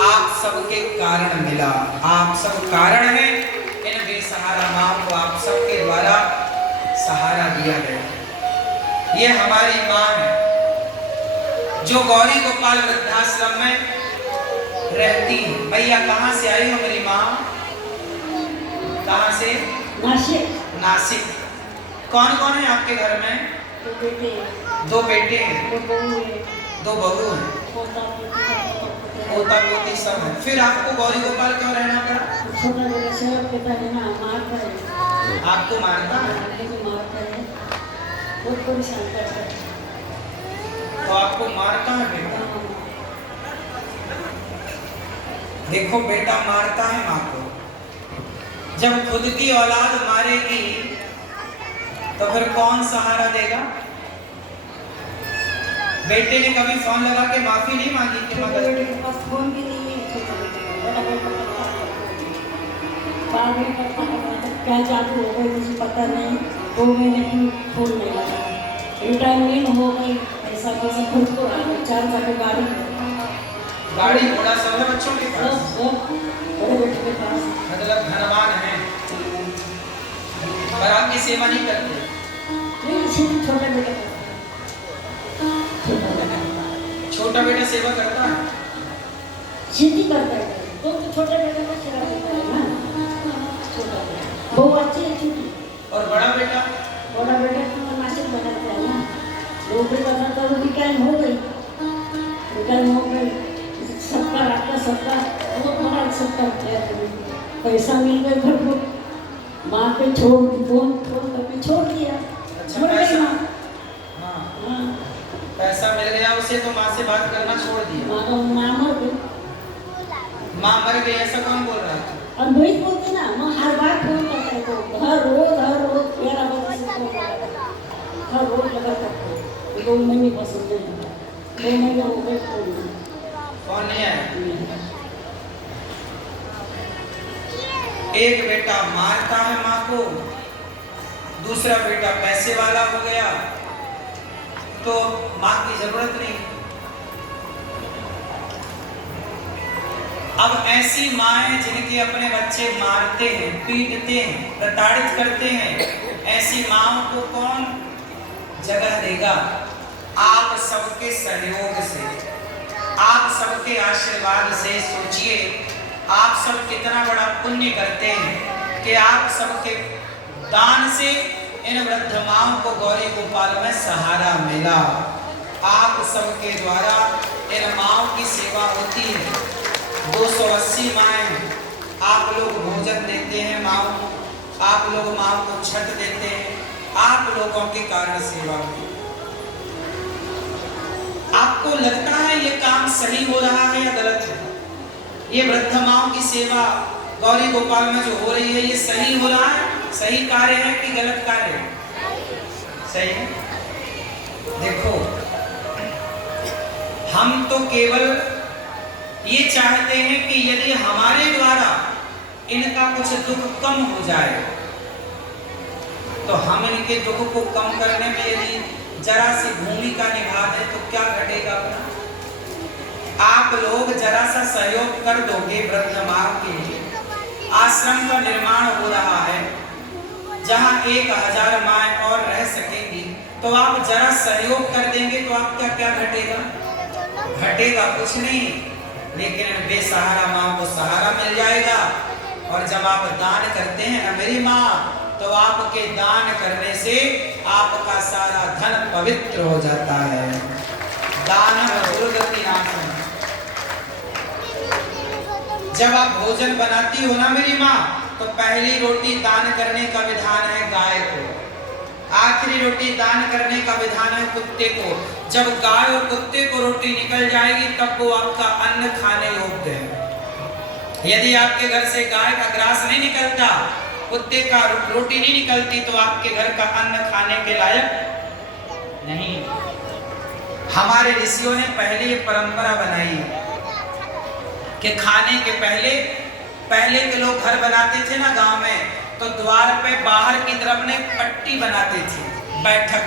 आप सबके कारण मिला। आप सब कारण हैं, इन बेसहारा माँ को आप सबके द्वारा सहारा दिया गया। ये हमारी माँ है जो गौरी गोपाल वृद्धाश्रम में रहती है। भैया कहाँ से आई हो मेरी माँ? कहाँ से? नासिक। नासिक। कौन कौन है आपके घर में? दो बेटे हैं, दो बहू हैं, पोता पोती सब है। फिर आपको गौरी गोपाल क्यों रहना पड़ा? छोटा बेटा सेवक पिता है ना, मारता है। आपको मारता है? मारता है, बहुत परेशान करता है। तो आपको मारता है बेटा? देखो बेटा मारता है माँ को। जब खुद की औलाद मारेगी तो फिर कौन सहारा देगा? बेटे ने कभी फोन लगा के माफी नहीं मांगी कि मगर बेटे के पास फोन भी नहीं है। क्या जादू हो गई मुझे पता नहीं, 2 महीने फोन नहीं लगा। रिटायरमेंट हो गई, ऐसा कैसा खुद को 4 चक्के गाड़ी घोड़ा सब है बच्चों के पास, बड़े बेटे के पास। मतलब धनवान है, पर आपकी सेवा नहीं करते। नहीं, छोटे बेटे का। छोटा बेटा सेवा करता है, खेती करता है। तो छोटे बेटे का सेवा करता है ना, छोटा बेटा। बहुत अच्छी है छोटी। और बड़ा बेटा? बड़ा बेटा तो नासिक बनाता है ना, नौकरी करता तो रिटायर हो गई। सबका रखता, सबका बहुत बड़ा सबका पैसा मिल गया भरपूर। माँ पे छोड़ फोन करके छोड़ दिया। अच्छा, पैसा? हाँ, पैसा मिल गया उसे तो माँ से बात करना छोड़ दिया। माँ मर गई। माँ मर गई ऐसा कौन बोल रहा था? और वही बोलते ना, माँ हर बार फोन करता है तो हर रोज 11 बजे से फोन करता है, हर रोज लगा करता है। 2 महीने पसंद नहीं आता, 2 महीने हो गए फोन नहीं आया। एक बेटा मारता है माँ को, दूसरा बेटा पैसे वाला हो गया तो माँ की जरूरत नहीं। अब ऐसी माएं जिनके अपने बच्चे मारते हैं, पीटते हैं, प्रताड़ित करते हैं, ऐसी माओं को कौन जगह देगा? आप सबके सहयोग से, आप सबके आशीर्वाद से सोचिए आप सब कितना बड़ा पुण्य करते हैं कि आप सबके दान से इन वृद्ध माओं को गौरी गोपाल में सहारा मिला। आप सबके द्वारा इन माओं की सेवा होती है। 280 माएँ आप लोग भोजन देते हैं माओं को, आप लोग माओं को छत देते हैं, आप लोगों के कारण सेवा होती है। आपको लगता है ये काम सही हो रहा है या गलत है? ये वृद्ध माओं की सेवा गौरी गोपाल में जो हो रही है ये सही हो रहा है? सही कार्य है कि गलत कार्य है? सही है। देखो हम तो केवल ये चाहते हैं कि यदि हमारे द्वारा इनका कुछ दुख कम हो जाए तो हम इनके दुख को कम करने में यदि जरा सी भूमिका निभा दें तो क्या घटेगा? आप लोग जरा सा सहयोग कर दोगे वृद्ध माँ के लिए। आश्रम का निर्माण हो रहा है जहाँ 1000 माएँ और रह सकेंगी, तो आप जरा सहयोग कर देंगे तो आपका क्या घटेगा? घटेगा कुछ नहीं, लेकिन बेसहारा माँ को सहारा मिल जाएगा। और जब आप दान करते हैं ना मेरी माँ, तो आपके दान करने से आपका सारा धन पवित्र हो जाता है। दान दुर्गति नाशम। जब आप भोजन बनाती हो ना मेरी माँ, तो पहली रोटी दान करने का विधान है गाय को, आखिरी रोटी दान करने का विधान है कुत्ते को। जब गाय और कुत्ते को रोटी निकल जाएगी तब वो आपका अन्न खाने योग्य है। यदि आपके घर से गाय का ग्रास नहीं निकलता, कुत्ते का रोटी नहीं निकलती, तो आपके घर का अन्न खाने के लायक नहीं। हमारे ऋषियों ने पहले ये परंपरा बनाई कि खाने के पहले के लोग घर बनाते थे ना गांव में, तो द्वार पे बाहर की तरफ ने पट्टी बनाते थे बैठक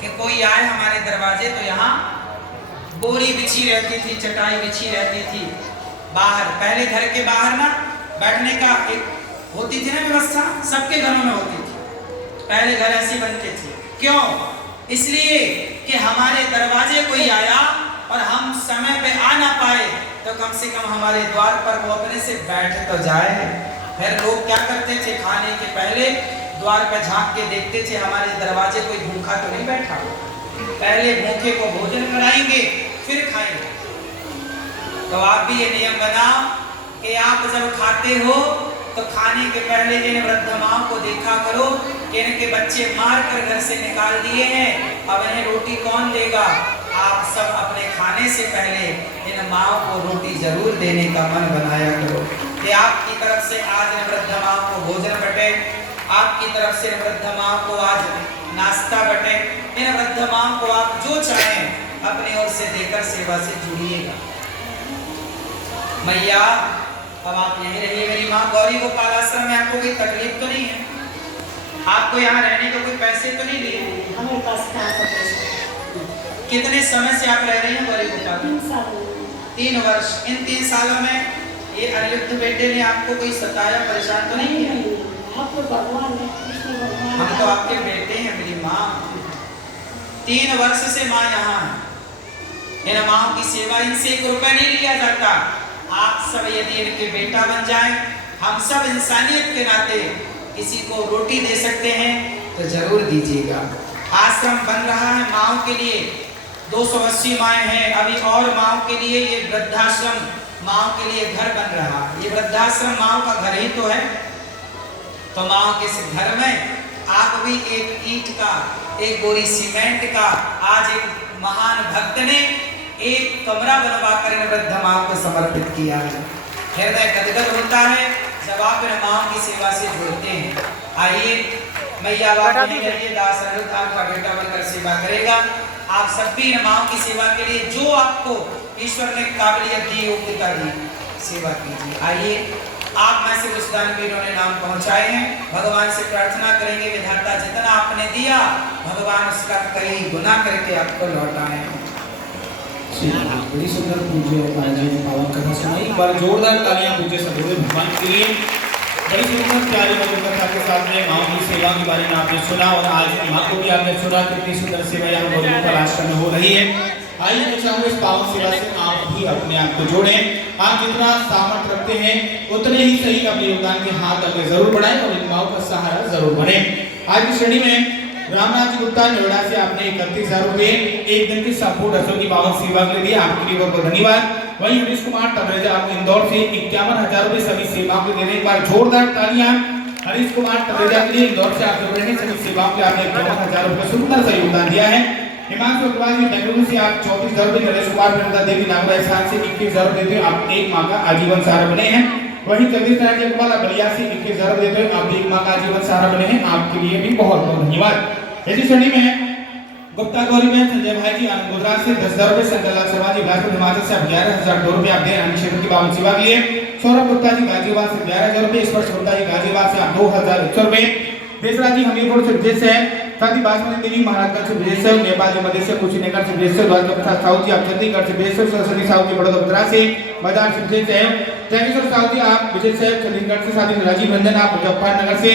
कि कोई आए हमारे दरवाजे तो यहाँ बोरी बिछी रहती थी, चटाई बिछी रहती थी, बाहर, पहले घर के बाहर ना बैठने का एक होती थी ना व्यवस्था, सबके घरों में होती थी, पहले घर ऐसे बनते थे। क्यों? इसलिए कि हमारे दरवाजे कोई आया और हम समय पे आ ना पाए तो कम से कम हमारे द्वार पर वो अपने से बैठ तो जाए। फिर लोग क्या करते थे, खाने के पहले द्वार पर झांक के देखते थे हमारे दरवाजे कोई भूखा तो नहीं बैठा, पहले भूखे को भोजन कराएंगे फिर खाएंगे। तो आप भी ये नियम बनाओ कि आप जब खाते हो तो खाने के पहले इन वृद्ध माँ को देखा करो कि इनके बच्चे मार कर घर से निकाल दिए हैं, अब इन्हें रोटी कौन देगा। आप सब अपने खाने से पहले इन माँ को रोटी जरूर देने का मन बनाया करो कि आपकी तरफ से आज इन वृद्ध माँ को भोजन बटे, आपकी तरफ से इन वृद्ध माँ को आज नाश्ता बटे। इन वृद्ध माँ को आप जो चाहें अपनी ओर से देकर सेवा से जुड़िएगा। मैया अब आप यहीं रहिए, मेरी माँ गौरी गोपाल आश्रम में आपको कोई तकलीफ तो नहीं है? आपको यहाँ रहने के कोई पैसे तो नहीं लिए? हमारे पास कहाँ का पैसा? कितने समय से आप रह रही हैं गौरी गोपाल? 3 साल। 3 वर्ष। इन 3 सालों में ये अनिरुद्ध बेटे ने आपको कोई सताया, परेशान तो नहीं किया? आपको भगवान है, कृष्ण भगवान। हम तो आपके बेटे हैं मेरी माँ। 3 वर्ष से माँ यहाँ है। इन माँ की सेवा, इनसे 1 रुपया नहीं लिया जाता। आप सब यदि इनके बेटा बन जाएं, हम सब इंसानियत के नाते किसी को रोटी दे सकते हैं तो जरूर दीजिएगा। आश्रम बन रहा है माँओं के लिए, 280 माएँ हैं, अभी और माँओं के लिए ये वृद्धाश्रम माँओं के लिए घर बन रहा है। ये वृद्धाश्रम माँओं का घर ही तो है। तो माँओं के इस घर में आप भी एक ईंट का, एक बोरी सीमेंट का, आज एक महान भक्त ने एक कमरा बनवा कर इन वृद्ध माँ को समर्पित किया है। हृदय गदगद होता है जब आप इन माँ की सेवा से जुड़ते हैं। आइए मैया बाप यही दास अनिरुद्ध आपका बेटा बनकर सेवा करेगा। आप सब भी इन माँ की सेवा के लिए जो आपको ईश्वर ने काबिलियत दी, योग्यता दी, सेवा कीजिए। आइए आप में से कुछ दानवीरों ने नाम पहुंचाए हैं, भगवान से प्रार्थना करेंगे विधाता जितना आपने दिया भगवान उसका कई गुना करके आपको लौटाए। बड़ी सुंदर पूज्य महाराज ने पावन कथा सुनाई। एक बार जोरदार तालियां पूज्य सदगुरु भगवान के लिए। बड़ी सुंदर प्यारी मधुर कथा के साथ में माँ की सेवा के बारे में आपने सुना और आज माँ को भी आपने सुना कितनी सुंदर सेवा यहाँ गौरी गोपाल आश्रम में हो रही है। आइए मैं चाहूँगा इस पावन सेवा से आप भी अपने आप को जोड़ें। आप जितना सामर्थ्य रखते हैं उतने ही सही अपने योगदान के हाथ आगे जरूर बढ़ाएं और इन माँओं का सहारा जरूर बने। आज की श्रेणी में रामनाथ जी गुप्ता नोएडा से आपने 31,000 रुपए एक दिन की संपूर्ण रसों की पावन सेवा के लिए आपके लिए बहुत बहुत धन्यवाद। वहीं हरीश कुमार तबरेजा आप इंदौर से 51,000 रुपए सभी सेवाओं के लिए। एक बार जोरदार तालियां हरीश कुमार तबरेजा के लिए। इंदौर से आप जुड़ रहे हैं, सभी सेवाओं के आपने 51,000 रुपए सुंदर सा योगदान दिया है। हिमांशु अग्रवाल जी बेंगलुरु से आप 34,000 रुपए। नरेश कुमार प्रेमदा देवी नागरा स्थान से 21,000 रुपए देते आप एक माह का आजीवन सहारा बने हैं। वहीं जगदीश नारायण अग्रवाल बलिया से 21,000 देते आप एक माह का आजीवन सहारा बने हैं। आपके लिए भी बहुत बहुत धन्यवाद। इसी श्रेणी में गुप्ता गौरी में संजय भाई जी आनंद गुजरात से 10,000 रुपए। संकल्प शर्मा जी बिलासपुर हिमाचल से 11,000 रुपए आप दे अन्य क्षेत्र की पावन सेवा के लिए। सौरभ गुप्ता जी गाजियाबाद से 11,000 रुपए। स्पर्श गुप्ता जी गाजियाबाद से आप 2,100 रुपए। देसरा जी हमीरपुर से विजय से, साथ ही बासमती देवी महाराजगंज से विजय से, नेपाल जी मध्य से कुशीनगर से विजय से, द्वारका प्रसाद साहू जी आप चंडीगढ़ से विजय से, सरस्वती साहू जी बड़ौदा बद्रा से, बाजार से विजय से, जैनेश्वर साहू जी आप विजय से चंडीगढ़ से, साथ ही राजीव रंजन आप मुजफ्फरनगर से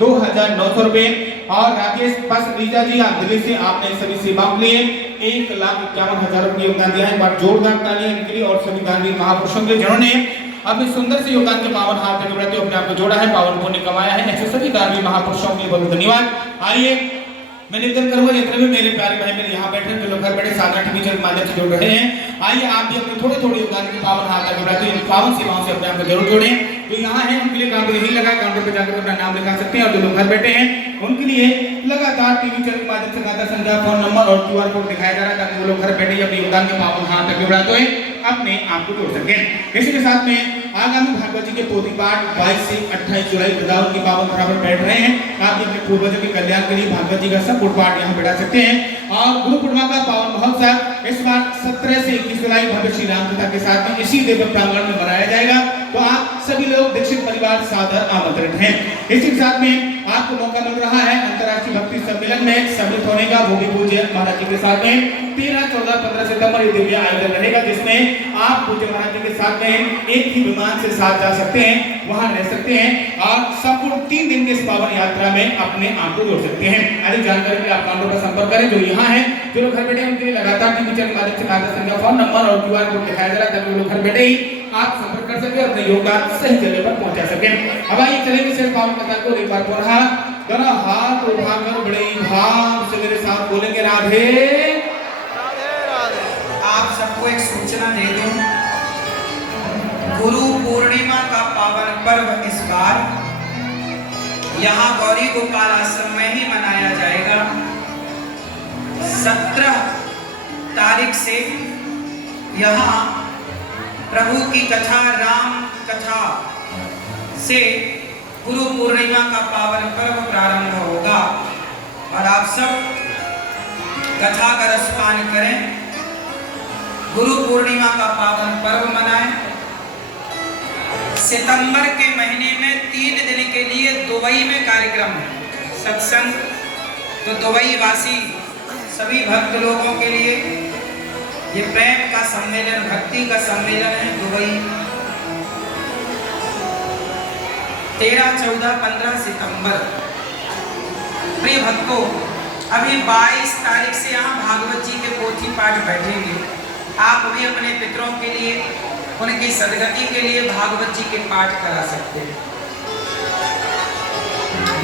2,900 रुपए। और राकेश पसरीजा जी आप दिल्ली से आपने सभी सेवाओं के लिए 1,51,000 रुपए योगदान दिया है। एक बार जोरदार तालियां इनके लिए और सभी दानवीर महापुरुषों के जिन्होंने अपने सुंदर से योगदान के पावन हाथ में बढ़ते अपने आप को जोड़ा है, पावन पुण्य कमाया है। ऐसे सभी दानवीर महापुरुषों के लिए बहुत धन्यवाद। आइए मैं निवेदन करूंगा जितने भी मेरे प्यारे भाई मेरे यहाँ बैठे जो लोग घर बैठे साधना टीवी चैनल के माध्यम से जुड़ रहे हैं, आइए आप भी अपने थोड़े थोड़े योगदान के पावन हाथ आगे बढ़ाते हैं। पावन सेवाओं से अपने आप को जरूर जोड़ें। जो यहाँ है उनके लिए काउंटर यही लगा, काउंटर पे जाकर अपना नाम लिखा सकते हैं। और जो लोग घर बैठे हैं उनके लिए लगातार टीवी चैनल के माध्यम से खाता संख्या, फोन नंबर और QR कोड दिखाया जा रहा है ताकि वो लोग घर बैठे अपने योगदान के पावन हाथ आगे बढ़ाते हुए अपने आप को जोड़ सकें। इसी के साथ में आगामी भागवत जी के पोथी पाठ 22 से 28 जुलाई वृंदावन की पावन धरा पर बैठ रहे हैं। आप अपने पूर्वजों के कल्याण के लिए भागवत जी का संपूर्ण पाठ यहाँ बैठा सकते हैं। और गुरु पूर्णिमा का पावन महोत्सव इस बार 17 से 21 जुलाई भव्य श्री राम कथा के साथ में इसी दिव्य प्रांगण में मनाया जाएगा। तो आप सभी लोग दीक्षित परिवार सादर आमंत्रित हैं। इसी के साथ में आप आपको मौका मिल रहा है अंतर्राष्ट्रीय भक्ति सम्मेलन में सम्मिलित होने का, वो भी पूज्य महाराज जी के साथ में 13, 14, 15 सितंबर ये दिव्य आयोजन रहेगा, जिसमें आप पूज्य महाराज जी के साथ में एक ही विमान से साथ जा सकते हैं, वहां रह सकते हैं और संपूर्ण 3 दिन के इस पावन यात्रा में अपने आप को जोड़ सकते हैं। अधिक जानकारी के लिए आप काउंटर पर संपर्क करें जो यहाँ है। जो लोग घर बैठे हैं उनके लिए लगातार टीवी चैनल के माध्यम से मार्गदर्शन का फोन नंबर और क्यूआर कोड दिखाया जा रहा है, ताकि वो लोग घर बैठे ही आप संपर्क कर सके और अपने योगदान सही जगह पर पहुंचा सके। अब आइए चलेंगे सिर्फ पावन कथा को एक बार पुनः दोनों हाथ उठाकर बड़े भाव से मेरे साथ बोलेंगे राधे राधे। आप सबको एक सूचना दे दूं, गुरु पूर्णिमा का पावन पर्व इस बार यहाँ गौरी गोपाल आश्रम में ही मनाया जाएगा। 17 तारीख से यहाँ प्रभु की कथा, राम कथा से गुरु पूर्णिमा का पावन पर्व प्रारंभ होगा और आप सब कथा का रसपान करें, गुरु पूर्णिमा का पावन पर्व मनाएं। सितंबर के महीने में 3 दिन के लिए दुबई में कार्यक्रम है सत्संग, तो दुबई वासी सभी भक्त लोगों के लिए ये प्रेम का सम्मेलन, भक्ति का सम्मेलन है दुबई। 13, 14, 15 सितंबर। प्रिय भक्तों, अभी 22 तारीख से यहाँ भागवत जी के पोथी पाठ बैठेंगे। आप भी अपने पितरों के लिए, उनकी सदगति के लिए भागवत जी के पाठ करा सकते हैं।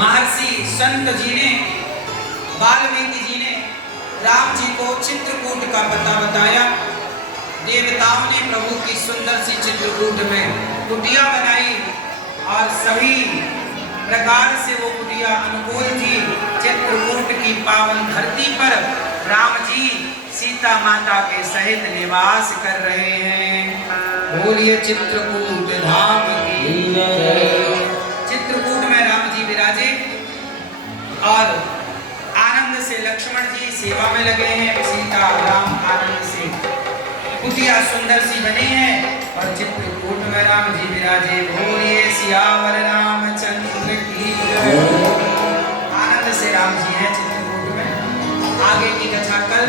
महर्षि संत जी ने, वाल्मीकि जी ने राम जी को चित्रकूट का पता बताया। देवताओं ने प्रभु की सुंदर सी चित्रकूट में कुटिया बनाई और सभी प्रकार से वो कुटिया अनुकूल थी। चित्रकूट की पावन धरती पर राम जी सीता माता के सहित निवास कर रहे हैं। बोलिए चित्रकूट धाम की जय। चित्रकूट में राम जी विराजे और आनंद से लक्ष्मण जी सेवा में लगे हैं। सीता राम आनंद से कुटिया सुंदर सी बनी है और चित्रकूट में राम जी विराजे। बोलिए सियावर रामचंद्र की जय। आनंद से राम जी हैं चित्रकूट में। आगे की कथा कल